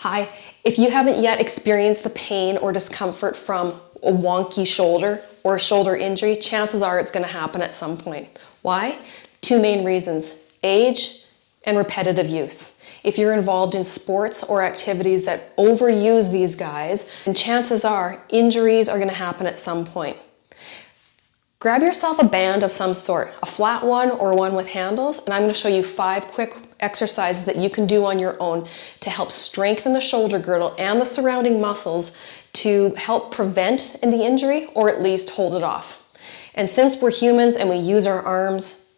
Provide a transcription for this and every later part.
Hi, if you haven't yet experienced the pain or discomfort from a wonky shoulder or a shoulder injury, chances are it's going to happen at some point. Why? Two main reasons: age and repetitive use. If you're involved in sports or activities that overuse these guys, then chances are injuries are going to happen at some point. Grab yourself a band of some sort, a flat one or one with handles, and I'm going to show you 5 quick exercises that you can do on your own to help strengthen the shoulder girdle and the surrounding muscles to help prevent the injury or at least hold it off. And since we're humans and we use our arms,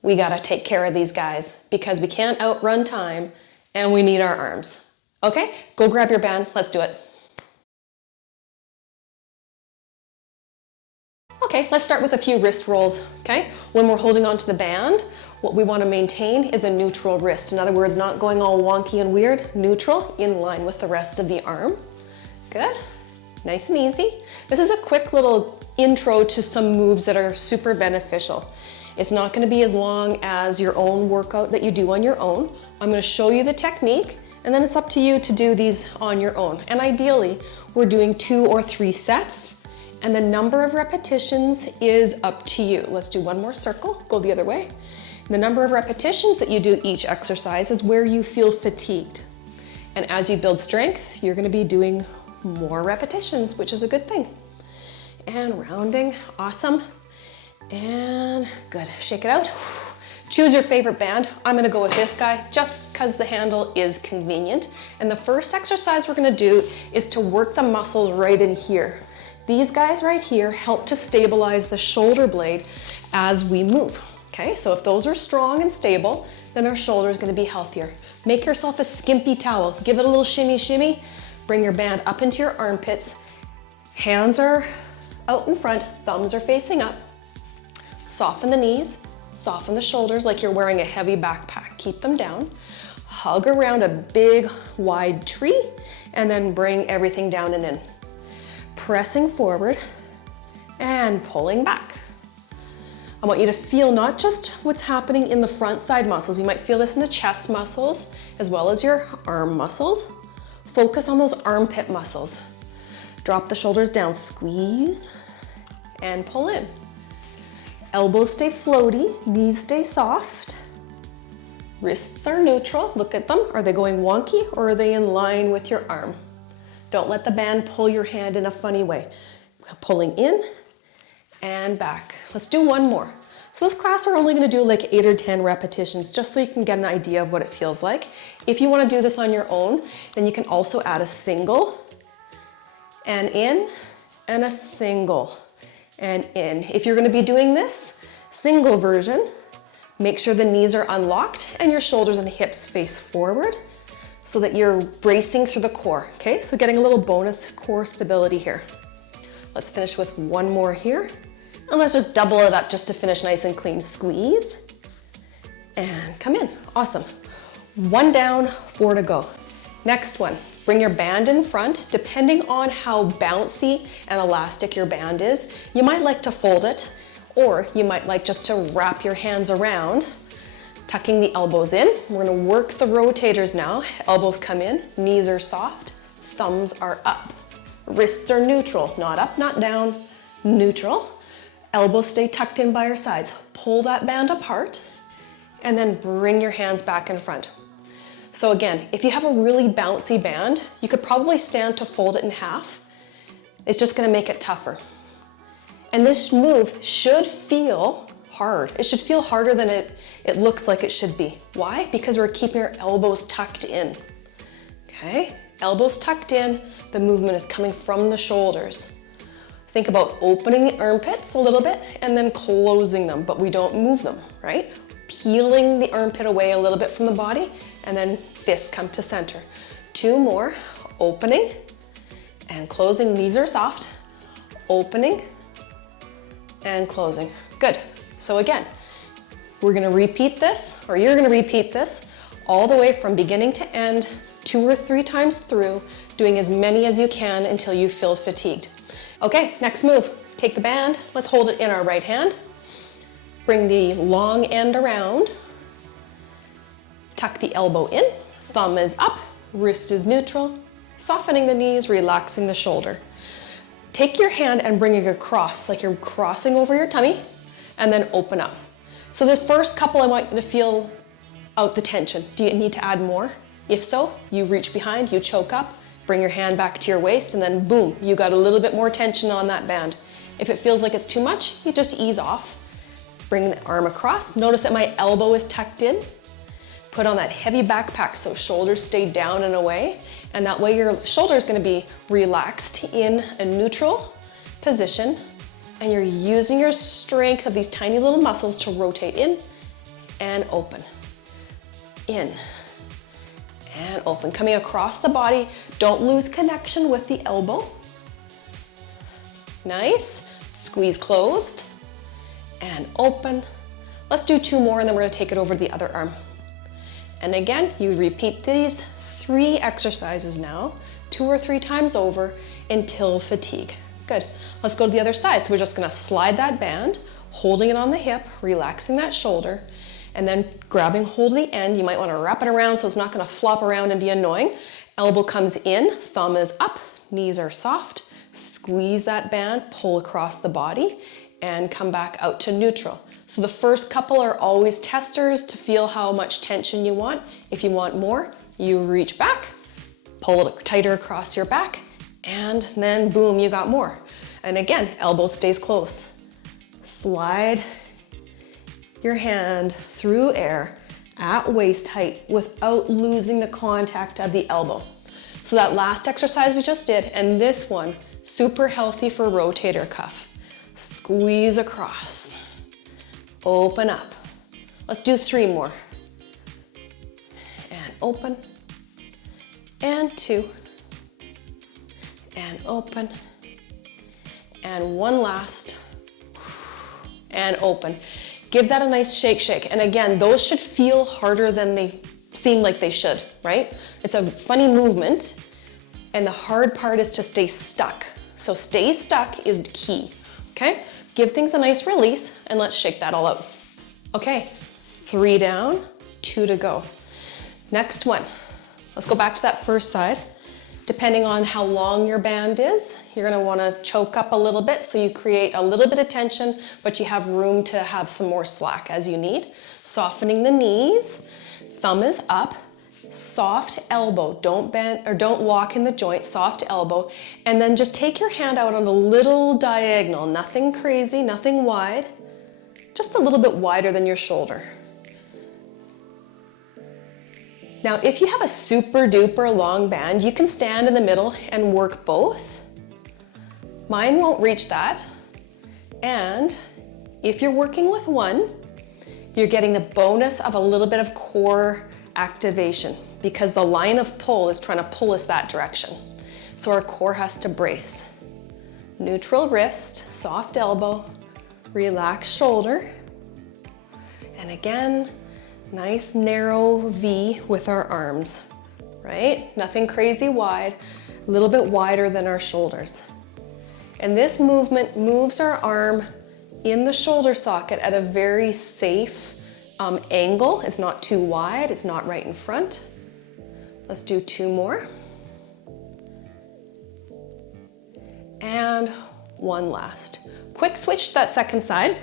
we got to take care of these guys because we can't outrun time and we need our arms. Okay, go grab your band. Let's do it. Okay, let's start with a few wrist rolls, okay? When we're holding onto the band, what we want to maintain is a neutral wrist. In other words, not going all wonky and weird, neutral, in line with the rest of the arm. Good, nice and easy. This is a quick little intro to some moves that are super beneficial. It's not going to be as long as your own workout that you do on your own. I'm going to show you the technique, and then it's up to you to do these on your own. And ideally, we're doing 2 or 3 sets. And the number of repetitions is up to you. Let's do one more circle, go the other way. The number of repetitions that you do each exercise is where you feel fatigued. And as you build strength, you're gonna be doing more repetitions, which is a good thing. And rounding, awesome. And good, shake it out. Choose your favorite band. I'm gonna go with this guy just because the handle is convenient. And the first exercise we're gonna do is to work the muscles right in here. These guys right here help to stabilize the shoulder blade as we move. Okay, so if those are strong and stable, then our shoulder is going to be healthier. Make yourself a skimpy towel. Give it a little shimmy shimmy. Bring your band up into your armpits. Hands are out in front, thumbs are facing up. Soften the knees, soften the shoulders like you're wearing a heavy backpack. Keep them down. Hug around a big wide tree and then bring everything down and in. Pressing forward and pulling back. I want you to feel not just what's happening in the front side muscles. You might feel this in the chest muscles as well as your arm muscles. Focus on those armpit muscles. Drop the shoulders down, squeeze and pull in. Elbows stay floaty, knees stay soft. Wrists are neutral. Look at them. Are they going wonky or are they in line with your arm? Don't let the band pull your hand in a funny way. Pulling in and back. Let's do one more. So this class we're only going to do like 8 or 10 repetitions just so you can get an idea of what it feels like. If you want to do this on your own, then you can also add a single and in and a single and in. If you're going to be doing this single version, make sure the knees are unlocked and your shoulders and hips face forward, so that you're bracing through the core, okay? So getting a little bonus core stability here. Let's finish with one more here. And let's just double it up just to finish nice and clean. Squeeze and come in, awesome. 1 down, 4 to go. Next one, bring your band in front. Depending on how bouncy and elastic your band is, you might like to fold it, or you might like just to wrap your hands around, tucking the elbows in. We're gonna work the rotators now. Elbows come in, knees are soft, thumbs are up. Wrists are neutral, not up, not down, neutral. Elbows stay tucked in by your sides. Pull that band apart and then bring your hands back in front. So again, if you have a really bouncy band, you could probably stand to fold it in half. It's just gonna make it tougher. And this move should feel hard. It should feel harder than it looks like it should be. Why? Because we're keeping our elbows tucked in. Okay, elbows tucked in, the movement is coming from the shoulders. Think about opening the armpits a little bit and then closing them, but we don't move them, right? Peeling the armpit away a little bit from the body and then fists come to center. 2 more, opening and closing. Knees are soft, opening and closing. Good. So again, we're gonna repeat this, or you're gonna repeat this all the way from beginning to end, 2 or 3 times through, doing as many as you can until you feel fatigued. Okay, next move. Take the band, let's hold it in our right hand. Bring the long end around. Tuck the elbow in, thumb is up, wrist is neutral, softening the knees, relaxing the shoulder. Take your hand and bring it across, like you're crossing over your tummy, and then open up. So the first couple I want you to feel out the tension. Do you need to add more? If so, you reach behind, you choke up, bring your hand back to your waist, and then boom, you got a little bit more tension on that band. If it feels like it's too much, you just ease off. Bring the arm across. Notice that my elbow is tucked in. Put on that heavy backpack so shoulders stay down and away. And that way your shoulder is going to be relaxed in a neutral position. And you're using your strength of these tiny little muscles to rotate in and open. In and open. Coming across the body. Don't lose connection with the elbow. Nice. Squeeze closed and open. Let's do 2 more and then we're going to take it over to the other arm. And again, you repeat these 3 exercises now, 2 or 3 times over until fatigue. Good. Let's go to the other side. So we're just going to slide that band, holding it on the hip, relaxing that shoulder, and then grabbing hold of the end. You might want to wrap it around so it's not going to flop around and be annoying. Elbow comes in, thumb is up, knees are soft. Squeeze that band, pull across the body, and come back out to neutral. So the first couple are always testers to feel how much tension you want. If you want more, you reach back, pull it tighter across your back, and then boom, you got more. And again, elbow stays close. Slide your hand through air at waist height without losing the contact of the elbow. So that last exercise we just did, and this one, super healthy for rotator cuff. Squeeze across, open up. Let's do 3 more. And open, and 2, and open, and 1 last, and open. Give that a nice shake. And again, those should feel harder than they seem like they should, right? It's a funny movement. And the hard part is to stay stuck. So stay stuck is the key, okay? Give things a nice release and let's shake that all out. Okay, 3 down, 2 to go. Next one, let's go back to that first side. Depending on how long your band is, you're gonna wanna choke up a little bit so you create a little bit of tension, but you have room to have some more slack as you need. Softening the knees, thumb is up, soft elbow, don't bend or don't lock in the joint, soft elbow, and then just take your hand out on a little diagonal, nothing crazy, nothing wide, just a little bit wider than your shoulder. Now, if you have a super duper long band, you can stand in the middle and work both. Mine won't reach that. And if you're working with one, you're getting the bonus of a little bit of core activation because the line of pull is trying to pull us that direction. So our core has to brace. Neutral wrist, soft elbow, relaxed shoulder. And again, nice narrow V with our arms, right? Nothing crazy wide, a little bit wider than our shoulders. And this movement moves our arm in the shoulder socket at a very safe angle. It's not too wide, it's not right in front. Let's do 2 more. And 1 last. Quick switch to that second side.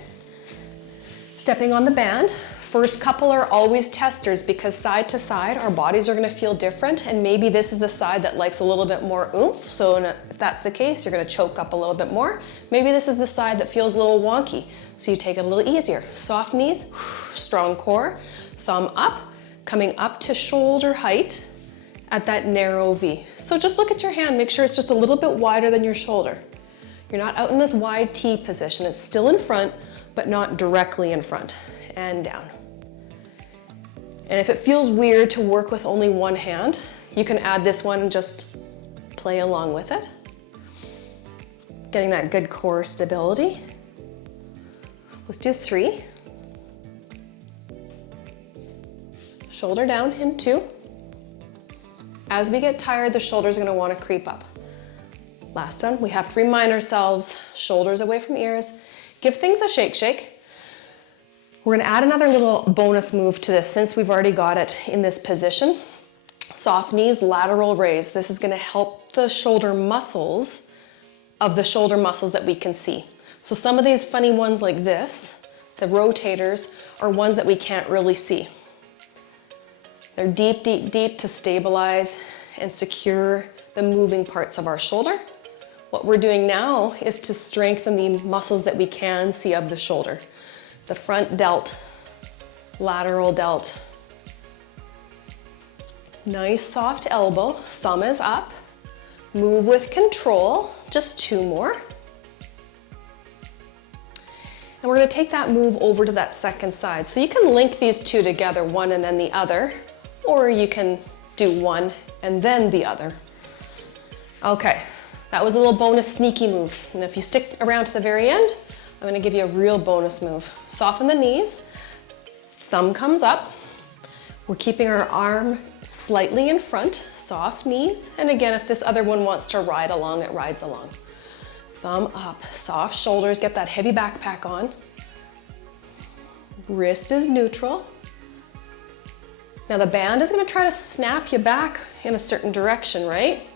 Stepping on the band. First couple are always testers because side to side, our bodies are gonna feel different, and maybe this is the side that likes a little bit more oomph, so if that's the case, you're gonna choke up a little bit more. Maybe this is the side that feels a little wonky, so you take it a little easier. Soft knees, strong core, thumb up, coming up to shoulder height at that narrow V. So just look at your hand, make sure it's just a little bit wider than your shoulder. You're not out in this wide T position, it's still in front, but not directly in front. And down. And if it feels weird to work with only one hand, you can add this one and just play along with it. Getting that good core stability. Let's do 3. Shoulder down in 2. As we get tired, the shoulders are gonna wanna creep up. Last one, we have to remind ourselves, shoulders away from ears. Give things a shake. We're gonna add another little bonus move to this since we've already got it in this position. Soft knees, lateral raise. This is gonna help the shoulder muscles that we can see. So some of these funny ones like this, the rotators, are ones that we can't really see. They're deep, deep, deep to stabilize and secure the moving parts of our shoulder. What we're doing now is to strengthen the muscles that we can see of the shoulder. The front delt, lateral delt. Nice soft elbow, thumb is up. Move with control, just 2 more. And we're gonna take that move over to that second side. So you can link these two together, one and then the other, or you can do one and then the other. Okay, that was a little bonus sneaky move. And if you stick around to the very end, I'm gonna give you a real bonus move. Soften the knees, thumb comes up. We're keeping our arm slightly in front, soft knees. And again, if this other one wants to ride along, it rides along. Thumb up, soft shoulders, get that heavy backpack on. Wrist is neutral. Now the band is gonna try to snap you back in a certain direction, right?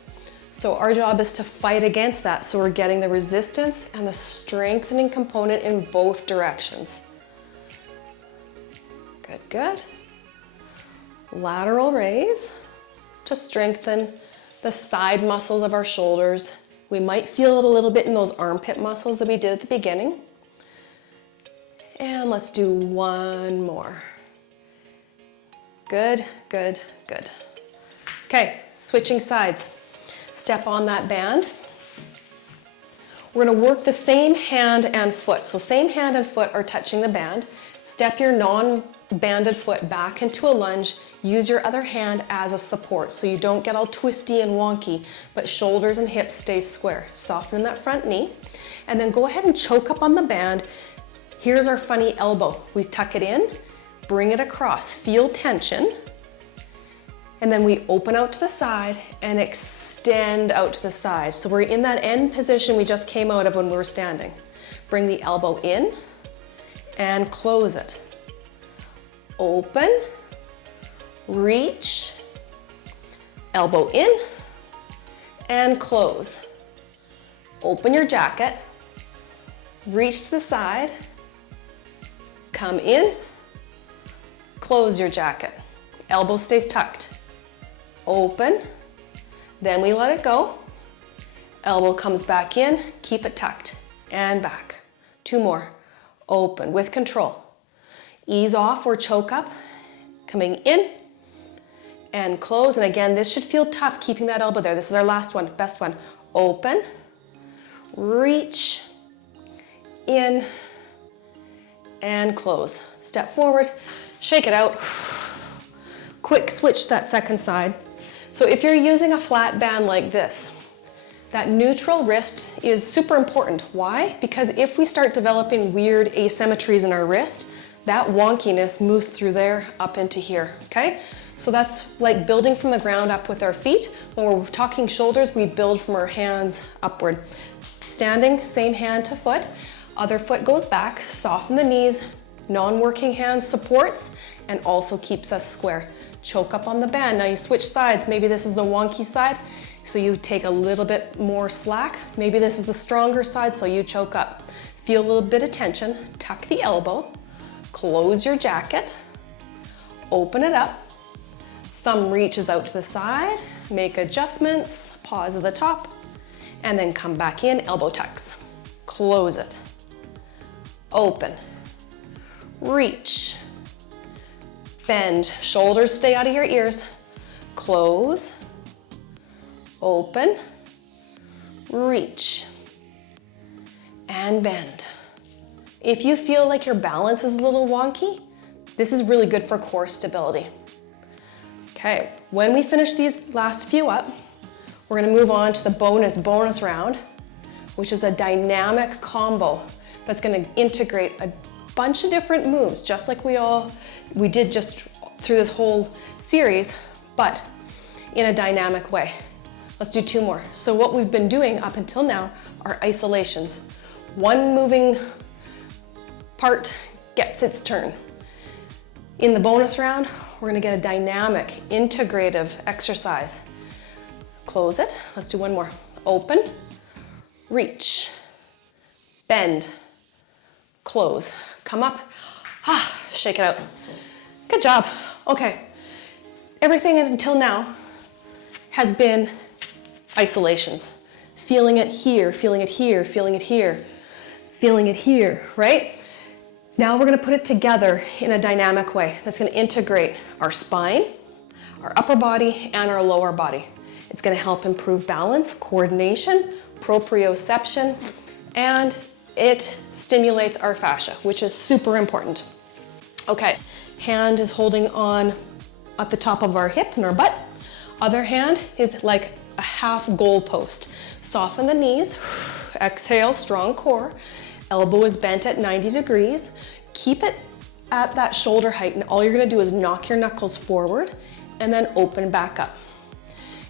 So our job is to fight against that, so we're getting the resistance and the strengthening component in both directions. Good, good. Lateral raise to strengthen the side muscles of our shoulders. We might feel it a little bit in those armpit muscles that we did at the beginning. And let's do one more. Good, good, good. Okay, switching sides. Step on that band. We're gonna work the same hand and foot. So same hand and foot are touching the band. Step your non-banded foot back into a lunge. Use your other hand as a support so you don't get all twisty and wonky, but shoulders and hips stay square. Soften that front knee, and then go ahead and choke up on the band. Here's our funny elbow. We tuck it in, bring it across, feel tension, and then we open out to the side and extend out to the side. So we're in that end position we just came out of when we were standing. Bring the elbow in and close it. Open, reach, elbow in, and close. Open your jacket, reach to the side, come in, close your jacket. Elbow stays tucked. Open, then we let it go. Elbow comes back in, keep it tucked, and back. 2 more. Open with control. Ease off or choke up, coming in, and close. And again, this should feel tough, keeping that elbow there. This is our last one, best one. Open, reach, in, and close. Step forward, shake it out. Quick switch to that second side. So if you're using a flat band like this, that neutral wrist is super important. Why? Because if we start developing weird asymmetries in our wrist, that wonkiness moves through there up into here, okay? So that's like building from the ground up with our feet. When we're talking shoulders, we build from our hands upward. Standing, same hand to foot. Other foot goes back, soften the knees, non-working hand supports, and also keeps us square. Choke up on the band. Now you switch sides. Maybe this is the wonky side, so you take a little bit more slack. Maybe this is the stronger side, so you choke up. Feel a little bit of tension, tuck the elbow, close your jacket, open it up, thumb reaches out to the side, make adjustments, pause at the top, and then come back in, elbow tucks. Close it, open, reach, bend, shoulders stay out of your ears, close, open, reach, and bend. If you feel like your balance is a little wonky, this is really good for core stability. Okay, when we finish these last few up, we're gonna move on to the bonus round, which is a dynamic combo that's gonna integrate a bunch of different moves, just like we did just through this whole series, but in a dynamic way. Let's do 2 more. So what we've been doing up until now are isolations. One moving part gets its turn. In the bonus round, we're gonna get a dynamic, integrative exercise. Close it. Let's do one more. Open, reach, bend, close, come up, shake it out. Good job. Okay. Everything until now has been isolations. Feeling it here, feeling it here, feeling it here, feeling it here, right? Now we're gonna put it together in a dynamic way that's gonna integrate our spine, our upper body, and our lower body. It's gonna help improve balance, coordination, proprioception, and it stimulates our fascia, which is super important. Okay, hand is holding on at the top of our hip and our butt. Other hand is like a half goalpost. Soften the knees, exhale, strong core. Elbow is bent at 90 degrees. Keep it at that shoulder height, and all you're gonna do is knock your knuckles forward and then open back up.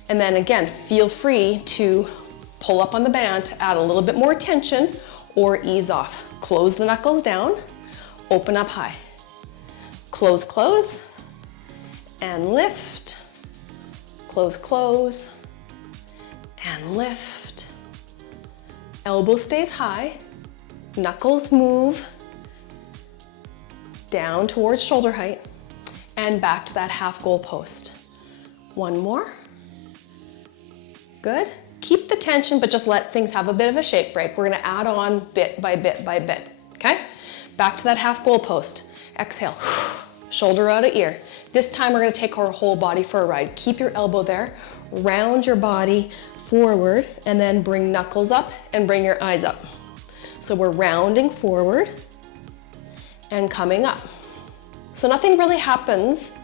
And then again, feel free to pull up on the band to add a little bit more tension or ease off. Close the knuckles down, open up high. Close, close, and lift. Close, close, and lift. Elbow stays high, knuckles move down towards shoulder height and back to that half goalpost. One more. Good. Keep the tension, but just let things have a bit of a shake break. We're gonna add on bit by bit by bit, okay? Back to that half goalpost. Exhale, shoulder out of ear. This time we're gonna take our whole body for a ride. Keep your elbow there, round your body forward, and then bring knuckles up and bring your eyes up. So we're rounding forward and coming up. So nothing really happens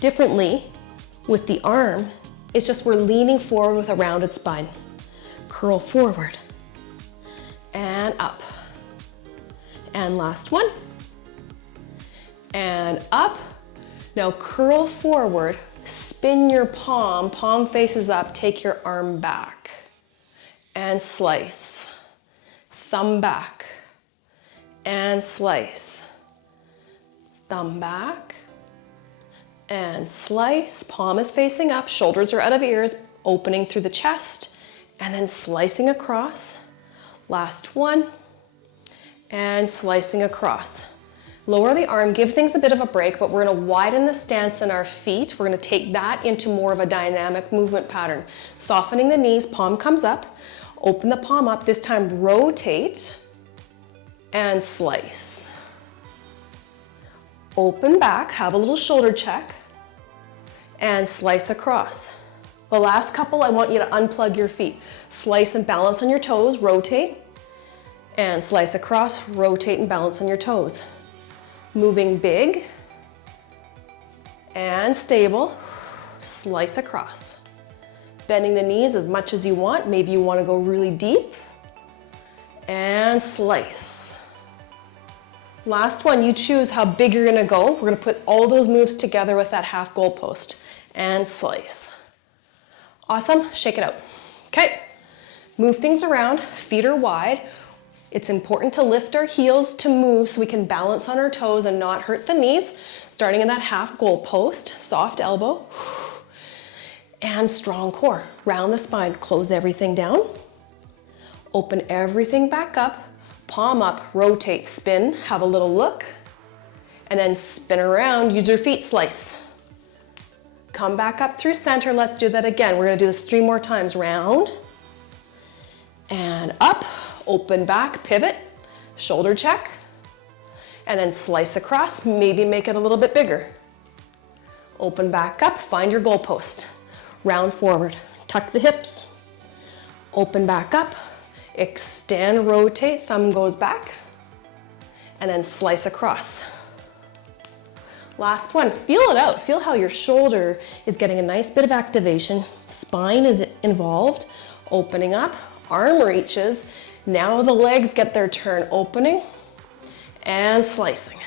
differently with the arm. It's just we're leaning forward with a rounded spine. Curl forward and up. And last one. And up. Now curl forward, spin your palm, palm faces up, take your arm back and slice. Thumb back and slice. Thumb back and slice. Palm is facing up, shoulders are out of ears, opening through the chest, and then slicing across. Last one, and slicing across. Lower the arm, give things a bit of a break, but we're gonna widen the stance in our feet. We're gonna take that into more of a dynamic movement pattern. Softening the knees, palm comes up, open the palm up, this time rotate and slice. Open back, have a little shoulder check, and slice across. The last couple, I want you to unplug your feet. Slice and balance on your toes, rotate, and slice across, rotate and balance on your toes. Moving big and stable, slice across. Bending the knees as much as you want. Maybe you want to go really deep, and slice. Last one, you choose how big you're gonna go. We're gonna put all those moves together with that half goalpost and slice. Awesome, shake it out. Okay, move things around, feet are wide. It's important to lift our heels to move so we can balance on our toes and not hurt the knees. Starting in that half goalpost, soft elbow, and strong core. Round the spine, close everything down. Open everything back up. Palm up, rotate, spin, have a little look, and then spin around, use your feet, slice. Come back up through center, let's do that again. We're gonna do this 3 more times. Round, and up, open back, pivot, shoulder check, and then slice across, maybe make it a little bit bigger. Open back up, find your goalpost. Round forward, tuck the hips, open back up, extend, rotate, thumb goes back, and then slice across. Last one, feel it out. Feel how your shoulder is getting a nice bit of activation. Spine is involved, opening up, arm reaches. Now the legs get their turn, opening and slicing.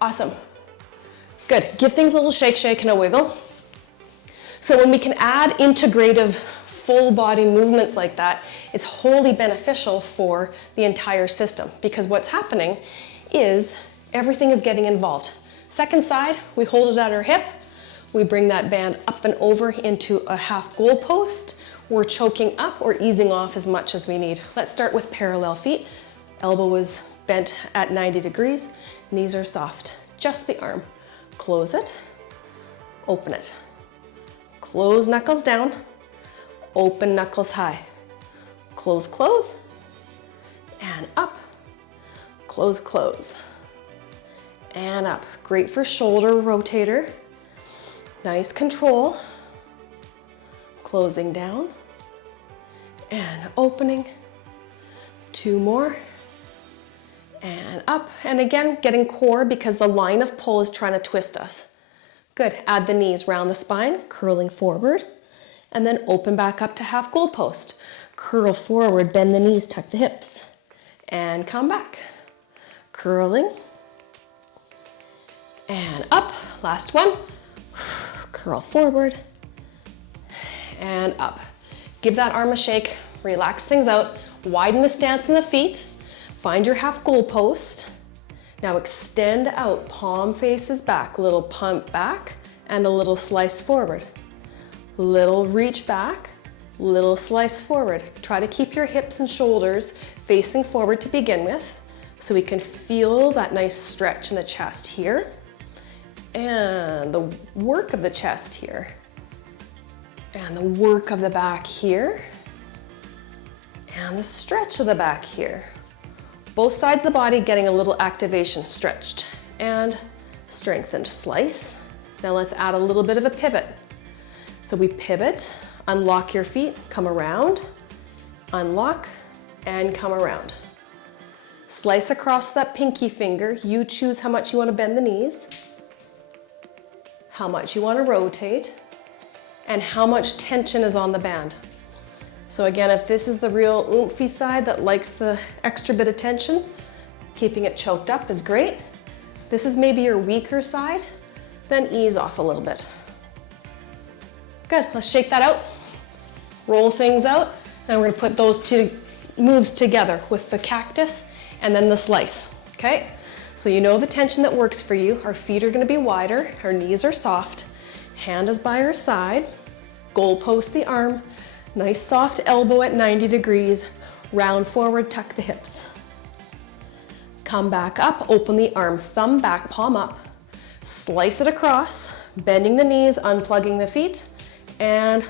Awesome. Good, give things a little shake, shake, and a wiggle. So when we can add integrative full body movements like that, it's wholly beneficial for the entire system, because what's happening is everything is getting involved. Second side, we hold it at our hip. We bring that band up and over into a half goal post. We're choking up or easing off as much as we need. Let's start with parallel feet. Elbow is bent at 90 degrees. Knees are soft. Just the arm. Close it. Open it. Close knuckles down. Open knuckles high. Close, close. And up. Close, close. And up. Great for shoulder rotator. Nice control. Closing down. And opening. 2 more. And up. And again, getting core because the line of pull is trying to twist us. Good. Add the knees round the spine, curling forward. And then open back up to half goal post. Curl forward, bend the knees, tuck the hips. And come back. Curling. And up. Last one. Curl forward. And up. Give that arm a shake. Relax things out. Widen the stance in the feet. Find your half goal post. Now extend out, palm faces back. Little pump back and a little slice forward. Little reach back, little slice forward. Try to keep your hips and shoulders facing forward to begin with so we can feel that nice stretch in the chest here and the work of the chest here and the work of the back here and the stretch of the back here. Both sides of the body getting a little activation, stretched and strengthened. Slice. Now let's add a little bit of a pivot. So we pivot, unlock your feet, come around, unlock, and come around. Slice across that pinky finger. You choose how much you want to bend the knees, how much you want to rotate, and how much tension is on the band. So again, if this is the real oomphy side that likes the extra bit of tension, keeping it choked up is great. This is maybe your weaker side, then ease off a little bit. Good, let's shake that out. Roll things out. Then we're gonna put those 2 moves together with the cactus and then the slice, okay? So you know the tension that works for you. Our feet are gonna be wider, our knees are soft, hand is by our side, goal post the arm, nice soft elbow at 90 degrees, round forward, tuck the hips. Come back up, open the arm, thumb back, palm up, slice it across, bending the knees, unplugging the feet, and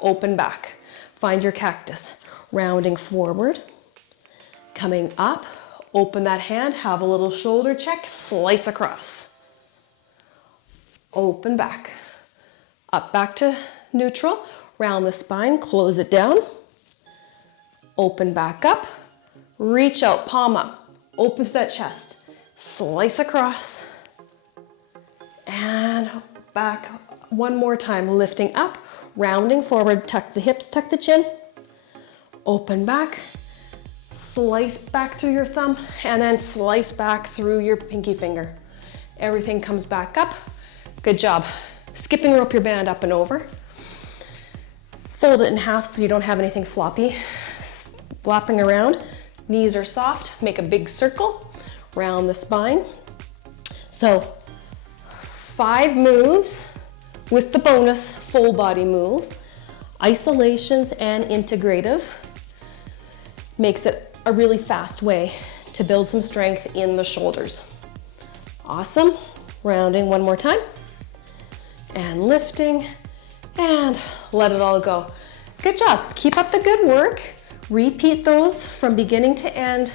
open back. Find your cactus. Rounding forward, coming up, open that hand, have a little shoulder check, slice across. Open back. Up back to neutral. Round the spine, close it down. Open back up. Reach out, palm up. Open that chest. Slice across. And back one more time. Lifting up, rounding forward, tuck the hips, tuck the chin. Open back. Slice back through your thumb and then slice back through your pinky finger. Everything comes back up. Good job. Skipping rope your band up and over. Fold it in half so you don't have anything floppy, flopping around. Knees are soft, make a big circle, round the spine. So 5 moves with the bonus full body move. Isolations and integrative makes it a really fast way to build some strength in the shoulders. Awesome, rounding one more time. And lifting, and let it all go. Good job, keep up the good work. Repeat those from beginning to end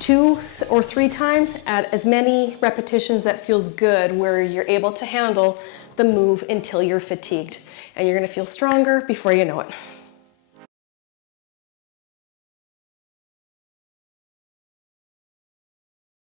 2 or 3 times at as many repetitions that feels good, where you're able to handle the move until you're fatigued. And you're gonna feel stronger before you know it.